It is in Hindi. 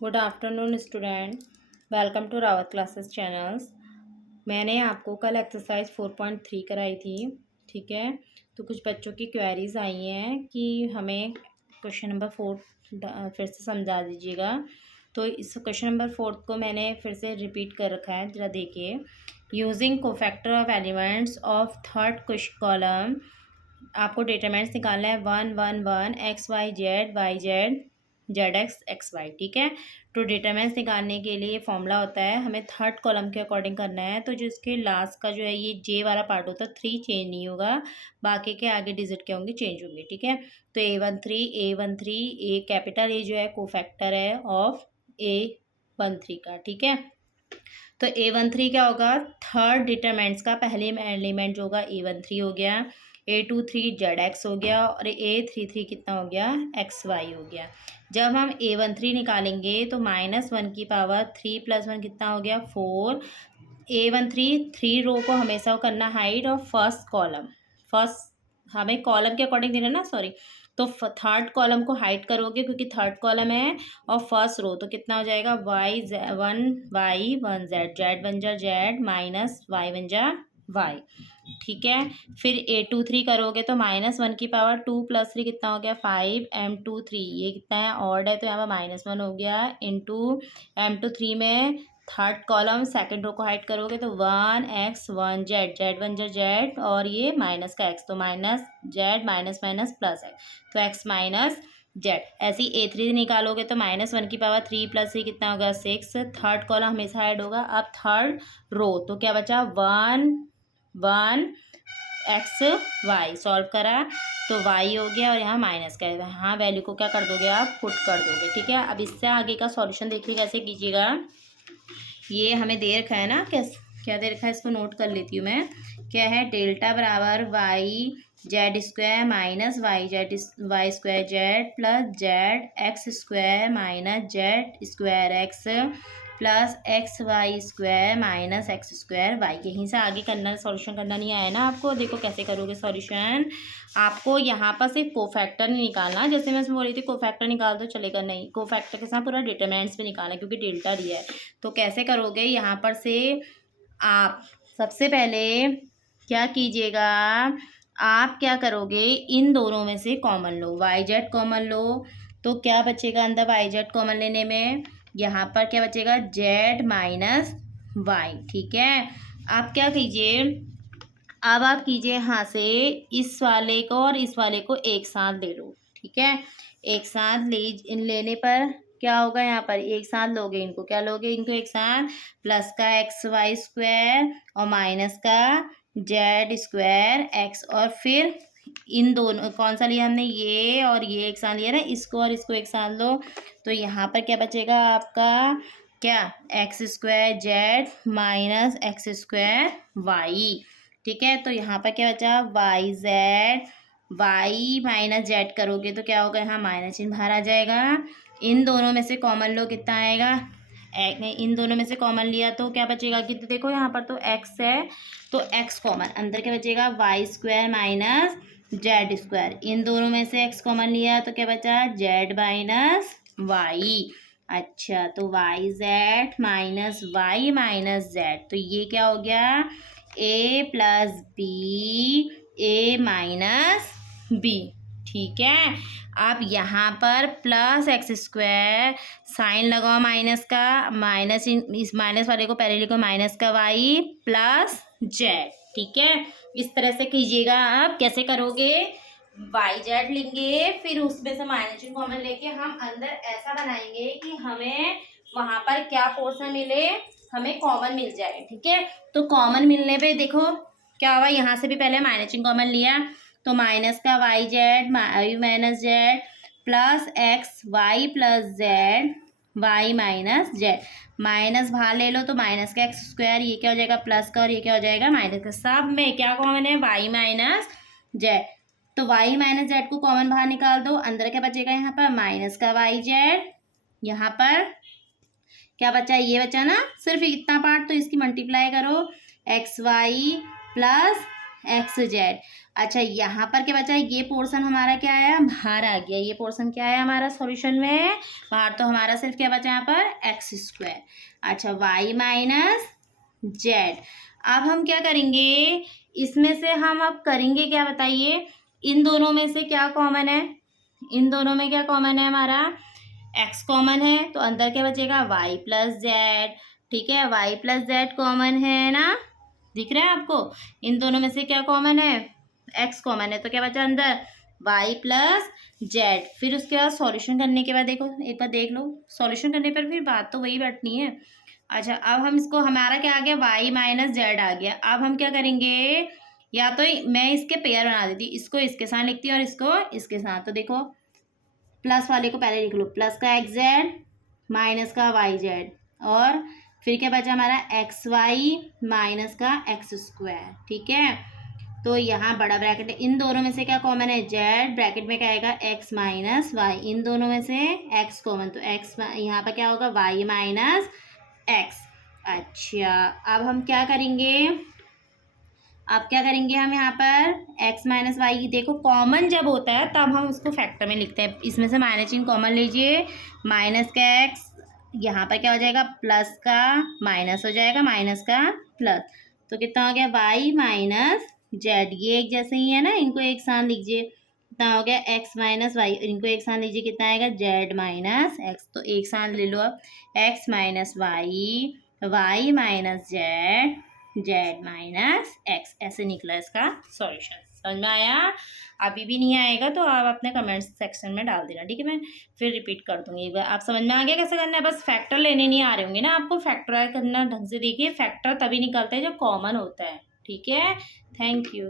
Good afternoon student, welcome to Rawat classes channels. मैंने आपको कल एक्सरसाइज 4.3 कराई थी, ठीक है। तो कुछ बच्चों की क्वेरीज आई हैं कि हमें क्वेश्चन नंबर 4 फिर से समझा दीजिएगा। तो इस क्वेश्चन नंबर 4 को मैंने फिर से रिपीट कर रखा है, जरा देखिए। Using cofactor of elements of third column, आपको डिटरमिनेंट्स निकालना है 1 1 1 X Y Z Z X X Y, ठीक है। तो डिटरमिनेंट्स निकालने के लिए फॉर्मूला होता है, हमें थर्ड कॉलम के अकॉर्डिंग करना है। तो जो इसके लास्ट का जो है ये जे वाला पार्ट होता है 3 चेंज नहीं होगा, बाकी के आगे डिजिट क्या होंगे, चेंज होंगे, ठीक है। तो A13 ए कैपिटल ए जो है कोफैक्टर है ऑफ A13 का, ठीक है। तो A13 क्या होगा, थर्ड डिटरमिनेंट्स का पहले एलिमेंट जो होगा A13 हो गया, A23 जेड एक्स हो गया और A33 कितना हो गया, एक्स वाई हो गया। जब हम A13 निकालेंगे तो -1 की पावर 3 + 1 कितना हो गया, 4। A13 3 रो को हमेशा करना हाइड और फर्स्ट कॉलम, फर्स्ट हमें कॉलम के अकॉर्डिंग देना ना, सॉरी। तो थर्ड कॉलम को हाइड करोगे क्योंकि थर्ड कॉलम है, और फर्स्ट रो तो कितना हो जाएगा, y1 जेड, जेड बन जा जेड माइनस वाई बन जा वाई, ठीक है। फिर A23 करोगे तो -1 की पावर 2 + 3 कितना हो गया, 5 M23, ये कितना है, ऑड है तो यहाँ पर -1 हो गया, इंटू M23 में थर्ड कॉलम सेकंड रो को हाइड करोगे तो 1 जेड, जेड बन जा जेड और ये माइनस का एक्स, तो minus Z minus minus plus x, तो एक्स माइनस जेड। ऐसे ही A3 निकालोगे तो -1 की पावर 3 + 3 कितना होगा, 6। थर्ड कॉलम हमेशा ऐड होगा। अब थर्ड रो तो क्या बचा, 1 एक्स वाई, सॉल्व करा तो वाई हो गया और यहाँ माइनस का है, यहाँ वैल्यू को क्या कर दोगे, आप पुट कर दोगे, ठीक है। अब इससे आगे का सॉल्यूशन देखिए कैसे कीजिएगा। ये हमें दे रखा है ना, क्या दे रखा है, इसको नोट कर लेती हूँ मैं। क्या है, डेल्टा बराबर Y Z square minus Y square Z plus Z X square minus Z square X plus X Y square minus X square Y. यहीं से आगे करना, सॉल्यूशन करना नहीं आया ना आपको, देखो कैसे करोगे सॉल्यूशन। आपको यहाँ पर सिर्फ कोफैक्टर नहीं निकालना, जैसे मैं बोल रही थी कोफैक्टर निकाल दो चलेगा, नहीं, कोफैक्टर के साथ पूरा डिटरमिनेंट्स भी निकालना क्योंकि डेल्टा दिया है। तो कैसे करोगे, यहाँ पर से आप सबसे पहले क्या कीजिएगा, आप क्या करोगे, इन दोनों में से कॉमन लो, वाई जेड कॉमन लो, तो क्या बचेगा अंदर वाई जेड कॉमन लेने में, यहाँ पर क्या बचेगा, जेड माइनस वाई, ठीक है। आप क्या कीजिए, अब आप कीजिए यहाँ से इस वाले को और इस वाले को एक साथ ले लो, ठीक है। एक साथ लेने पर क्या होगा, यहाँ पर एक साथ लोगे इनको, क्या लोगे इनको एक साथ, प्लस का एक्स वाई स्क्वायर और माइनस का जेड स्क्वायर एक्स, और फिर इन दोनों कौन सा लिया हमने, ये और ये एक साथ लिया ना, इसको और इसको एक साथ लो। तो यहाँ पर क्या बचेगा आपका, क्या, X square Z minus X square Y, ठीक है। तो यहाँ पर क्या बचा, Y Z, Y minus Z करोगे तो क्या होगा, यहाँ माइनस चिन्ह बाहर आ जाएगा। इन दोनों में से कॉमन लो, कितना आएगा, इन दोनों में से कॉमन लिया तो क्या बचेगा, कितने, देखो यहाँ पर तो एक्स है तो एक्स कॉमन, अंदर क्या बचेगा, Y square minus Z square, इन दोनों में से एक्स कॉमन लिया तो क्या बचा, जेड माइनस वाई। अच्छा, तो वाई जेड माइनस जेड, तो ये क्या हो गया, ए प्लस बी, ए माइनस बी, ठीक है। अब यहाँ पर प्लस एक्स स्क्वायर, साइन लगाओ माइनस का, माइनस इस माइनस वाले को पहले लिखो, माइनस का वाई प्लस जेड, ठीक है। इस तरह से कीजिएगा। आप कैसे करोगे, वाई जेड लेंगे, फिर उसमें से माइनस चिन्ह कॉमन लेके हम अंदर ऐसा बनाएंगे कि हमें वहां पर क्या पोर्शन मिले, हमें कॉमन मिल जाए, ठीक है। तो कॉमन मिलने पे देखो क्या हुआ, यहाँ से भी पहले माइनस चिन्ह कॉमन लिया तो माइनस का Y Z minus Z plus X Y plus Z Y minus Z, minus बाहर ले लो तो माइनस का एक्स स्क्वायर, ये क्या हो जाएगा प्लस का, और ये क्या हो जाएगा माइनस का, सब में क्या कॉमन है, वाई माइनस जेड। तो वाई माइनस जेड को कॉमन बाहर निकाल दो, अंदर क्या बचेगा, यहाँ पर माइनस का वाई जेड, यहाँ पर क्या बचा, ये बचा ना, सिर्फ इतना पार्ट, तो इसकी मल्टीप्लाई करो, X Y plus X Z. अच्छा यहाँ पर क्या बचा है, ये पोर्शन हमारा क्या आया, बाहर आ गया, ये पोर्शन क्या है हमारा सॉल्यूशन में बाहर, तो हमारा सिर्फ क्या बचा यहाँ पर एक्स स्क्वायर। अच्छा वाई माइनस जेड। अब हम क्या करेंगे, इसमें से हम अब करेंगे क्या बताइए, इन दोनों में से क्या कॉमन है, इन दोनों में क्या कॉमन है हमारा, एक्स कॉमन है, तो अंदर क्या बचेगा वाई प्लस जेड। ठीक है, वाई प्लस जेड कॉमन है ना, दिख रहा है आपको, इन दोनों में से क्या कॉमन है, एक्स कॉमन है, तो क्या बचा अंदर वाई प्लस जेड। फिर उसके बाद सॉल्यूशन करने के बाद देखो, एक बार देख लो, सॉल्यूशन करने पर फिर बात तो वही बैठनी है। अच्छा अब हम इसको, हमारा क्या आ गया, वाई माइनस जेड आ गया। अब हम क्या करेंगे, या तो मैं इसके पेयर बना देती, इसको इसके साथ लिखती और इसको इसके साथ। तो देखो प्लस वाले को पहले लिख लो, प्लस का एक्स जेड माइनस का वाई जेड, और फिर क्या बचा हमारा एक्स वाई माइनस का एक्स स्क्वायर। ठीक है, तो यहाँ बड़ा ब्रैकेट है, इन दोनों में से क्या कॉमन है, जेड, ब्रैकेट में क्या आएगा एक्स माइनस वाई, इन दोनों में से एक्स कॉमन, तो एक्स यहाँ पर क्या होगा वाई माइनस एक्स। अच्छा अब हम क्या करेंगे, अब क्या करेंगे हम यहाँ पर x माइनस वाई, देखो कॉमन जब होता है तब हम उसको फैक्टर में लिखते हैं, इसमें से माइनस चिन्ह कॉमन लीजिए, माइनस का x, यहाँ पर क्या हो जाएगा प्लस का माइनस हो जाएगा, माइनस का प्लस, तो कितना हो गया y माइनस जेड, ये एक जैसे ही है ना, इनको एक साथ लीजिए, कितना हो गया x माइनस वाई, इनको एक साथ लीजिए, कितना आएगा z माइनस एक्स, तो एक साथ ले लो अब x minus Y, Y minus Z, Z minus X, ऐसे निकला इसका सॉल्यूशन। समझ में आया, अभी भी नहीं आएगा तो आप अपने कमेंट्स सेक्शन में डाल देना, ठीक है, मैं फिर रिपीट कर दूंगी एक बार। आप समझ में आ गया कैसे करना है, बस फैक्टर लेने नहीं आ रहे होंगे ना आपको, फैक्टर करना ढंग से देखिए, फैक्टर तभी निकलता है जब कॉमन होता है। ठीक है, थैंक यू।